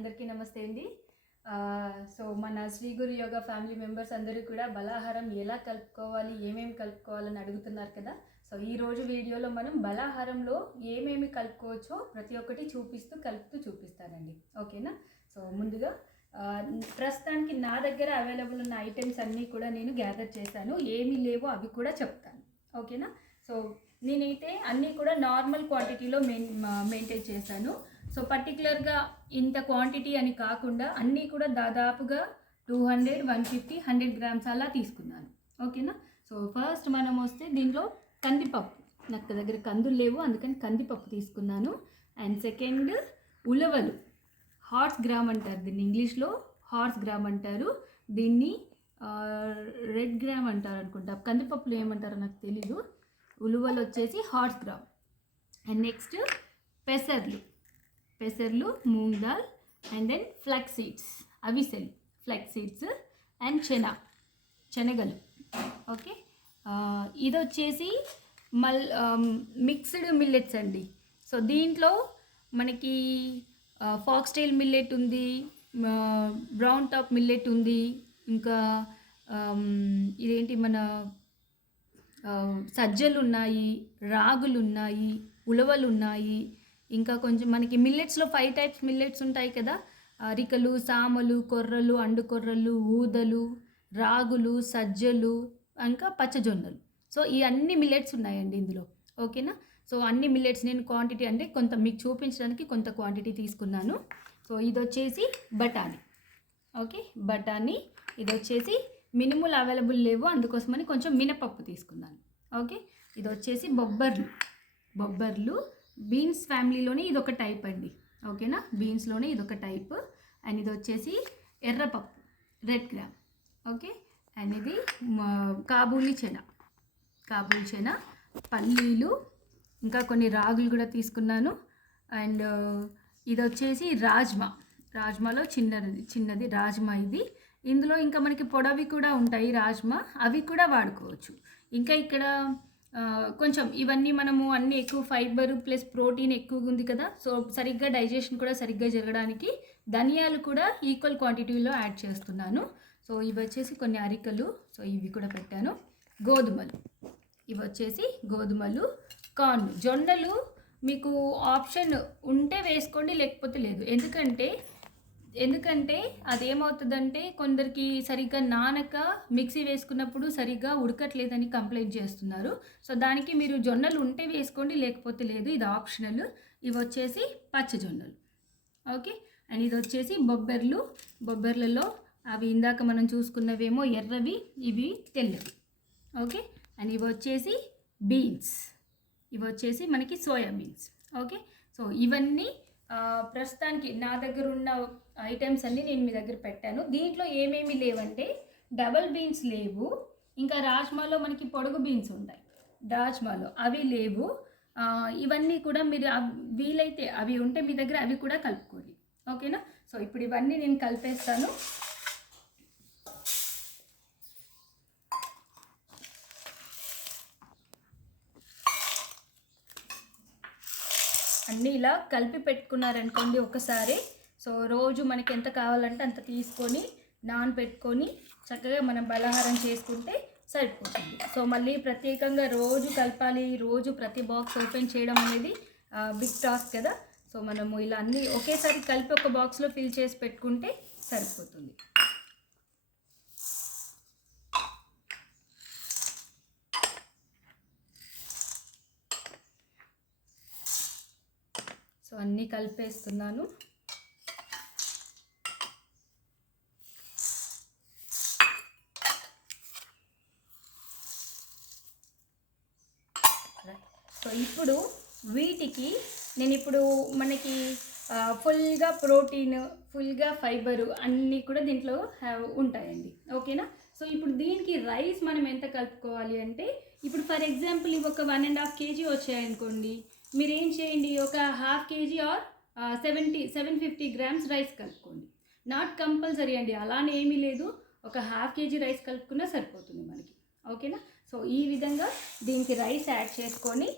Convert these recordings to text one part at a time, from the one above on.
అందరికీ నమస్తే అండి. సో మన శ్రీ గురు యోగా ఫ్యామిలీ మెంబర్స్ అందరూ కూడా బలాహారం ఎలా కలుపుకోవాలి, ఏమేమి కలుపుకోవాలని అడుగుతున్నారు కదా. సో ఈరోజు వీడియోలో మనం బలాహారంలో ఏమేమి కలుపుకోవచ్చో ప్రతి ఒక్కటి కలుపుతూ చూపిస్తానండి. ఓకేనా. సో ముందుగా ప్రస్తుతానికి నా దగ్గర అవైలబుల్ ఉన్న ఐటమ్స్ అన్నీ కూడా నేను గ్యాదర్ చేశాను. ఏమి లేవో అవి కూడా చెప్తాను. ఓకేనా. సో నేనైతే అన్నీ కూడా నార్మల్ క్వాంటిటీలో మెయింటైన్ చేశాను. సో పర్టికులర్గా ఇంత క్వాంటిటీ అని కాకుండా అన్నీ కూడా దాదాపుగా 200, 150, 100 గ్రామ్స్ అలా తీసుకున్నాను. ఓకేనా. సో ఫస్ట్ మనం వస్తే దీంట్లో కందిపప్పు, నాకు దగ్గర కందులు లేవు అందుకని కందిపప్పు తీసుకున్నాను. అండ్ సెకండ్ ఉలవలు, హార్స్ గ్రామ్ అంటారు దీన్ని, ఇంగ్లీష్లో హార్స్ గ్రామ్ అంటారు దీన్ని, రెడ్ గ్రామ్ అంటారు అనుకుంటా, కందిపప్పులు ఏమంటారో నాకు తెలీదు. ఉలువలు వచ్చేసి హార్స్ గ్రామ్. అండ్ నెక్స్ట్ పెసర్లు, moong dal, and then flax seeds, అవిసెలు, ఫ్లాక్స్ సీడ్స్, అండ్ శనగలు. ఓకే. ఇది వచ్చేసి మిక్స్డ్ మిల్లెట్స్ అండి. సో దీంట్లో మనకి ఫాక్స్టైల్ మిల్లెట్ ఉంది, బ్రౌన్ టాప్ మిల్లెట్ ఉంది, ఇంకా ఇదేంటి మన సజ్జలు ఉన్నాయి, రాగులు ఉన్నాయి, ఉలవలు ఉన్నాయి, ఇంకా కొంచెం మనకి మిల్లెట్స్లో 5 టైప్స్ మిల్లెట్స్ ఉంటాయి కదా. అరికలు, సామలు, కొర్రలు, అండుకొర్రలు, ఊదలు, రాగులు, సజ్జలు, ఇంకా పచ్చజొన్నలు. సో ఈ అన్ని మిల్లెట్స్ ఉన్నాయండి ఇందులో. ఓకేనా. సో అన్ని మిల్లెట్స్ నేను క్వాంటిటీ అంటే కొంత మీకు చూపించడానికి కొంత క్వాంటిటీ తీసుకున్నాను. సో ఇది వచ్చేసి బఠానీ. ఓకే, బఠానీ. ఇది వచ్చేసి మినుములు అవైలబుల్ లేవు అందుకోసమని కొంచెం మినపప్పు తీసుకున్నాను. ఓకే. ఇది వచ్చేసి బొబ్బర్లు బీన్స్ ఫ్యామిలీలోనే ఇదొక టైప్ అండి. ఓకేనా, బీన్స్లోనే ఇదొక టైప్. అండ్ ఇది వచ్చేసి ఎర్రపప్పు, రెడ్ గ్రామ్. ఓకే. అండ్ ఇది కాబూలీ చెన, పల్లీలు, ఇంకా కొన్ని రాగులు కూడా తీసుకున్నాను. అండ్ ఇది వచ్చేసి రాజ్మాలో చిన్నది రాజ్మా ఇది. ఇందులో ఇంకా మనకి పొడవి కూడా ఉంటాయి రాజ్మా, అవి కూడా వాడుకోవచ్చు. ఇంకా ఇక్కడ కొంచెం ఇవన్నీ మనము అన్నీ ఎక్కువ ఫైబర్ ప్లస్ ప్రోటీన్ ఎక్కువగా ఉంది కదా. సో సరిగ్గా డైజెషన్ కూడా సరిగ్గా జరగడానికి ధనియాలు కూడా ఈక్వల్ క్వాంటిటీలో యాడ్ చేస్తున్నాను. సో ఇవి వచ్చేసి కొన్ని అరికలు, సో ఇవి కూడా పెట్టాను. ఇవి వచ్చేసి గోధుమలు, కార్న్, జొన్నలు మీకు ఆప్షన్ ఉంటే వేసుకోండి లేకపోతే లేదు. ఎందుకంటే అదేమవుతుందంటే కొందరికి సరిగ్గా నానక మిక్సీ వేసుకున్నప్పుడు సరిగ్గా ఉడకట్లేదని కంప్లైంట్ చేస్తున్నారు. సో దానికి మీరు జొన్నలు ఉంటే వేసుకోండి లేకపోతే లేదు, ఇది ఆప్షనల్. ఇవి వచ్చేసి పచ్చజొన్నలు. ఓకే. అండ్ ఇది వచ్చేసి బొబ్బర్లలో అవి ఇందాక మనం చూసుకున్నవేమో ఎర్రవి, ఇవి తెల్లవి. ఓకే. అండ్ ఇవి వచ్చేసి బీన్స్, ఇవి వచ్చేసి మనకి సోయా బీన్స్. ఓకే. సో ఇవన్నీ ప్రస్తుతానికి నా దగ్గర ఉన్న ఐటమ్స్ అన్నీ నేను మీ దగ్గర పెట్టాను. దీంట్లో ఏమేమి లేవంటే డబల్ బీన్స్ లేవు, ఇంకా రాజ్మాలో మనకి పొడుగు బీన్స్ ఉంటాయి, రాజ్మాలో అవి లేవు. ఇవన్నీ కూడా మీరు వీలైతే అవి ఉంటే మీ దగ్గర అవి కూడా కలుపుకోండి. ఓకేనా. సో ఇప్పుడు ఇవన్నీ నేను కలిపేస్తాను. అన్నీ ఇలా కలిపి పెట్టుకున్నారనుకోండి ఒకసారి. సో రోజు మనకి ఎంత కావాలంటే అంత తీసుకొని నానబెట్టుకొని చక్కగా మనం బలాహారం చేసుకుంటే సరిపోతుంది. సో మళ్ళీ ప్రత్యేకంగా రోజు కలపాలి, రోజు ప్రతి బాక్స్ ఓపెన్ చేయడం అనేది బిగ్ టాస్క్ కదా. సో మనము ఇలా అన్నీ ఒకేసారి కలిపి ఒక బాక్స్లో ఫిల్ చేసి పెట్టుకుంటే సరిపోతుంది. సో అన్నీ కలిపేస్తున్నాను. సో ఇప్పుడు వీటికి నేను మనకి ఫుల్గా ప్రోటీన్, ఫుల్గా ఫైబరు అన్నీ కూడా దీంట్లో ఉంటాయండి. ఓకేనా. సో ఇప్పుడు దీనికి రైస్ మనం ఎంత కలుపుకోవాలి అంటే, ఇప్పుడు ఫర్ ఎగ్జాంపుల్ ఇవి ఒక 1.5 kg వచ్చాయనుకోండి, మీరు ఏం చేయండి, ఒక 1/2 kg ఆర్ 750 గ్రామ్స్ రైస్ కలుపుకోండి. నాట్ కంపల్సరీ అండి, అలానే ఏమీ లేదు, ఒక 1/2 kg రైస్ కలుపుకున్నా సరిపోతుంది మనకి. ఓకేనా. సో ఈ విధంగా దీనికి రైస్ యాడ్ చేసుకొని,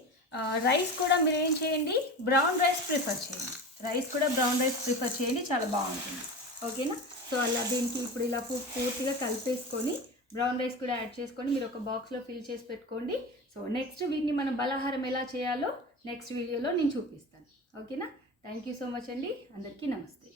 రైస్ కూడా మీరు ఏం చేయండి, బ్రౌన్ రైస్ ప్రిఫర్ చేయండి. సో రైస్ కూడా బ్రౌన్ రైస్ ప్రిఫర్ చేయండి, చాలా బాగుంటుంది. ఓకేనా? సో అలా దీనికి ఇప్పుడు ఇలా పూర్తిగా కలిపేసుకొని బ్రౌన్ రైస్ కూడా యాడ్ చేసుకొని మీరు ఒక బాక్స్లో ఫిల్ చేసి పెట్టుకోండి. సో నెక్స్ట్ వీటిని మనం బలాహారం ఎలా చేయాలో నెక్స్ట్ వీడియోలో నేను చూపిస్తాను. ఓకేనా? థ్యాంక్ యూ సో మచ్ అండి. అందరికీ నమస్తే.